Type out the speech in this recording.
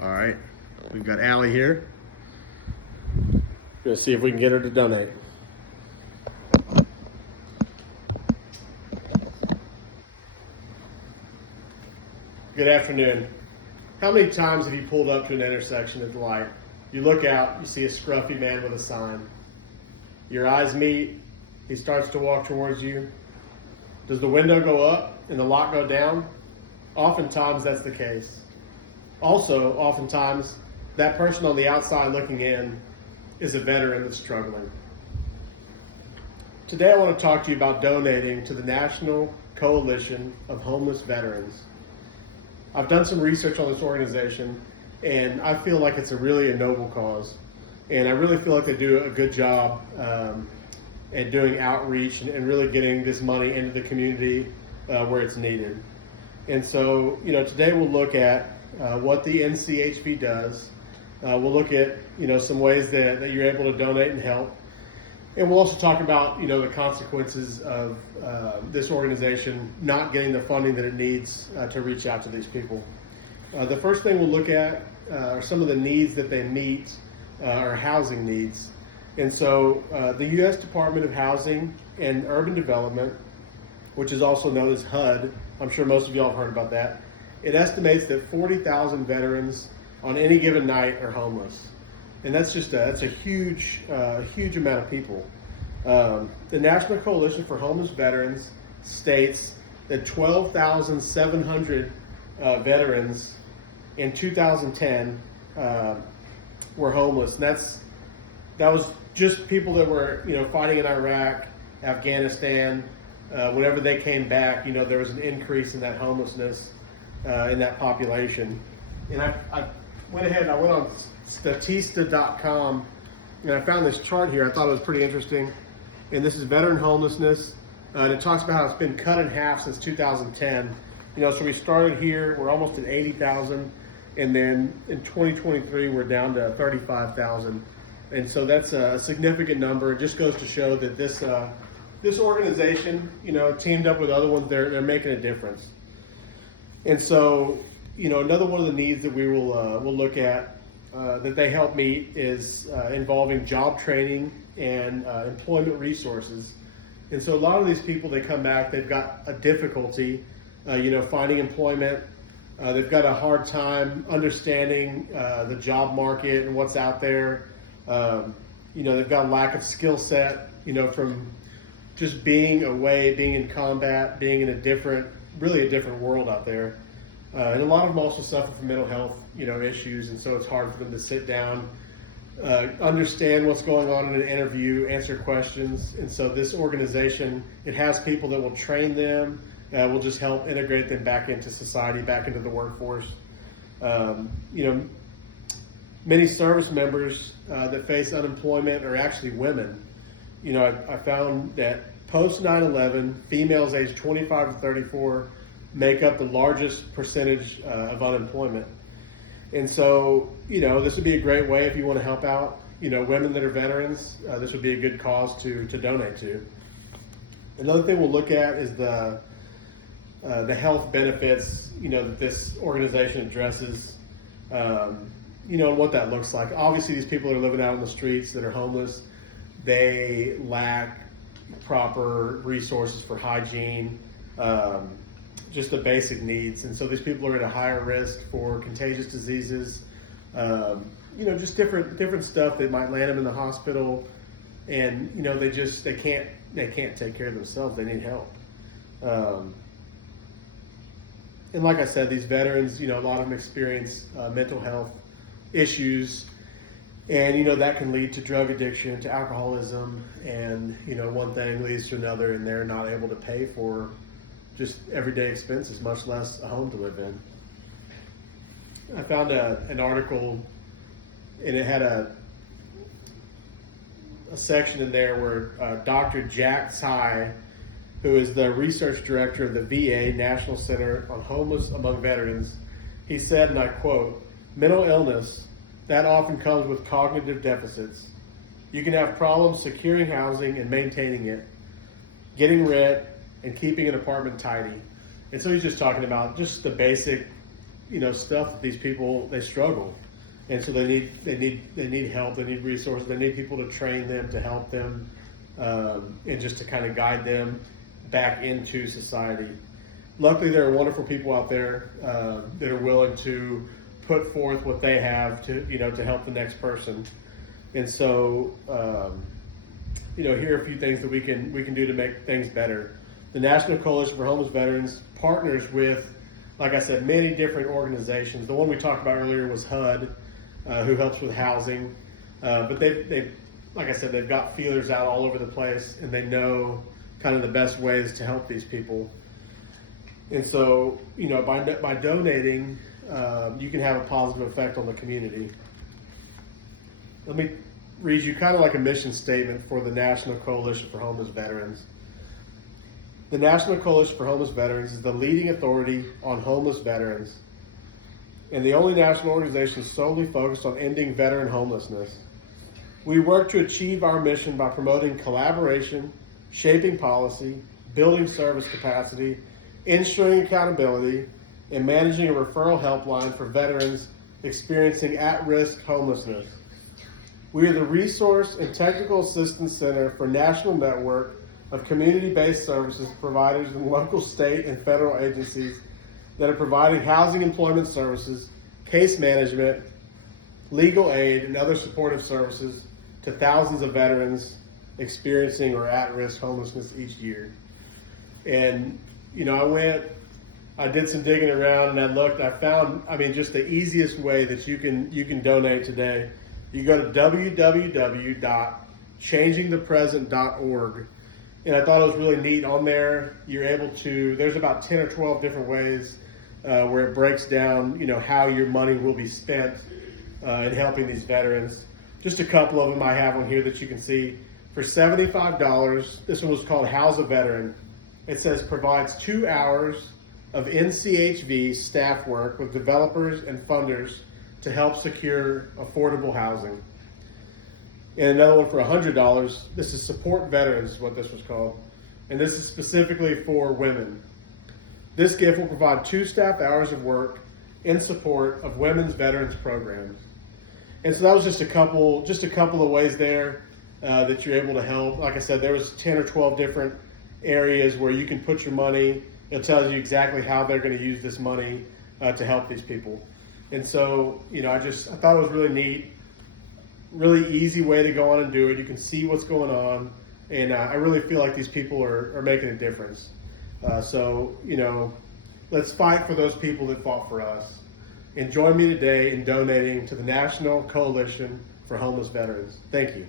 All right, we've got Allie here. Gonna see if we can get her to donate. Good afternoon. How many times have you pulled up to an intersection at the light? You look out, you see a scruffy man with a sign. Your eyes meet, he starts to walk towards you. Does the window go up and the lot go down? Oftentimes that's the case. Also, oftentimes, that person on the outside looking in is a veteran that's struggling. Today I want to talk to you about donating to the National Coalition of Homeless Veterans. I've done some research on this organization, and I feel like it's really a noble cause. And I really feel like they do a good job at doing outreach and really getting this money into the community where it's needed. And so, today we'll look at what the NCHV does. We'll look at, some ways that you're able to donate and help. And we'll also talk about, the consequences of this organization not getting the funding that it needs to reach out to these people. The first thing we'll look at are some of the needs that they meet, are housing needs. And so the U.S. Department of Housing and Urban Development, which is also known as HUD, I'm sure most of y'all have heard about that, it estimates that 40,000 veterans on any given night are homeless. And that's a huge amount of people. The National Coalition for Homeless Veterans states that 12,700 veterans in 2010 were homeless. And that was just people that were fighting in Iraq, Afghanistan. Whenever they came back, there was an increase in that homelessness in that population. And I went ahead and I went on Statista.com and I found this chart here. I thought it was pretty interesting. And this is veteran homelessness. And it talks about how it's been cut in half since 2010. So we started here, we're almost at 80,000. And then in 2023, we're down to 35,000. And so that's a significant number. It just goes to show that this organization, teamed up with other ones, they're making a difference. And so, another one of the needs that we will look at that they help meet is involving job training and employment resources. And so a lot of these people, they come back, they've got a difficulty, finding employment. They've got a hard time understanding the job market and what's out there. They've got a lack of skill set, from just being away, being in combat, being in a different world out there. And a lot of them also suffer from mental health, issues. And so it's hard for them to sit down, understand what's going on in an interview, answer questions. And so this organization, it has people that will train them, will just help integrate them back into society, back into the workforce. Many service members that face unemployment are actually women. I found that post 9/11, females aged 25 to 34 make up the largest percentage of unemployment. And so, this would be a great way if you want to help out, women that are veterans. This would be a good cause to donate to. Another thing we'll look at is the health benefits, that this organization addresses, and what that looks like. Obviously, these people are living out on the streets that are homeless. They lack proper resources for hygiene, just the basic needs. And so these people are at a higher risk for contagious diseases, just different stuff that might land them in the hospital. And, they can't take care of themselves. They need help. And like I said, these veterans, a lot of them experience mental health issues. And, that can lead to drug addiction, to alcoholism, and, one thing leads to another, and they're not able to pay for just everyday expenses, much less a home to live in. I found an article, and it had a section in there where Dr. Jack Tsai, who is the research director of the VA National Center on Homeless Among Veterans, he said, and I quote, "Mental illness, that often comes with cognitive deficits. You can have problems securing housing and maintaining it, getting rent, and keeping an apartment tidy." And so he's just talking about just the basic stuff. These people, they struggle, and so they need help. They need resources. They need people to train them, to help them, and just to kind of guide them back into society. Luckily, there are wonderful people out there that are willing to put forth what they have to help the next person. And so, here are a few things that we can do to make things better. The National Coalition for Homeless Veterans partners with, like I said, many different organizations. The one we talked about earlier was HUD, who helps with housing. But they, like I said, they've got feelers out all over the place, and they know kind of the best ways to help these people. And so, by donating, you can have a positive effect on the community. Let me read you kind of like a mission statement for the National Coalition for Homeless Veterans. The National Coalition for Homeless Veterans is the leading authority on homeless veterans and the only national organization solely focused on ending veteran homelessness. We work to achieve our mission by promoting collaboration, shaping policy, building service capacity, ensuring accountability, and managing a referral helpline for veterans experiencing at-risk homelessness. We are the resource and technical assistance center for a national network of community-based services providers in local, state, and federal agencies that are providing housing employment services, case management, legal aid, and other supportive services to thousands of veterans experiencing or at-risk homelessness each year. And, I did some digging around, and I found, just the easiest way that you can donate today. You go to www.changingthepresent.org. And I thought it was really neat. On there, you're able to, there's about 10 or 12 different ways where it breaks down, how your money will be spent in helping these veterans. Just a couple of them I have on here that you can see. For $75, this one was called House a Veteran. It says provides 2 hours of NCHV staff work with developers and funders to help secure affordable housing. And another one for $100, this is Support Veterans is what this was called. And this is specifically for women. This gift will provide 2 staff hours of work in support of women's veterans programs. And so that was just a couple of ways there that you're able to help. Like I said, there was 10 or 12 different areas where you can put your money. It tells you exactly how they're going to use this money to help these people. And so, I thought it was really neat. Really easy way to go on and do it. You can see what's going on, and I really feel like these people are making a difference. So, let's fight for those people that fought for us. And join me today in donating to the National Coalition for Homeless Veterans. Thank you.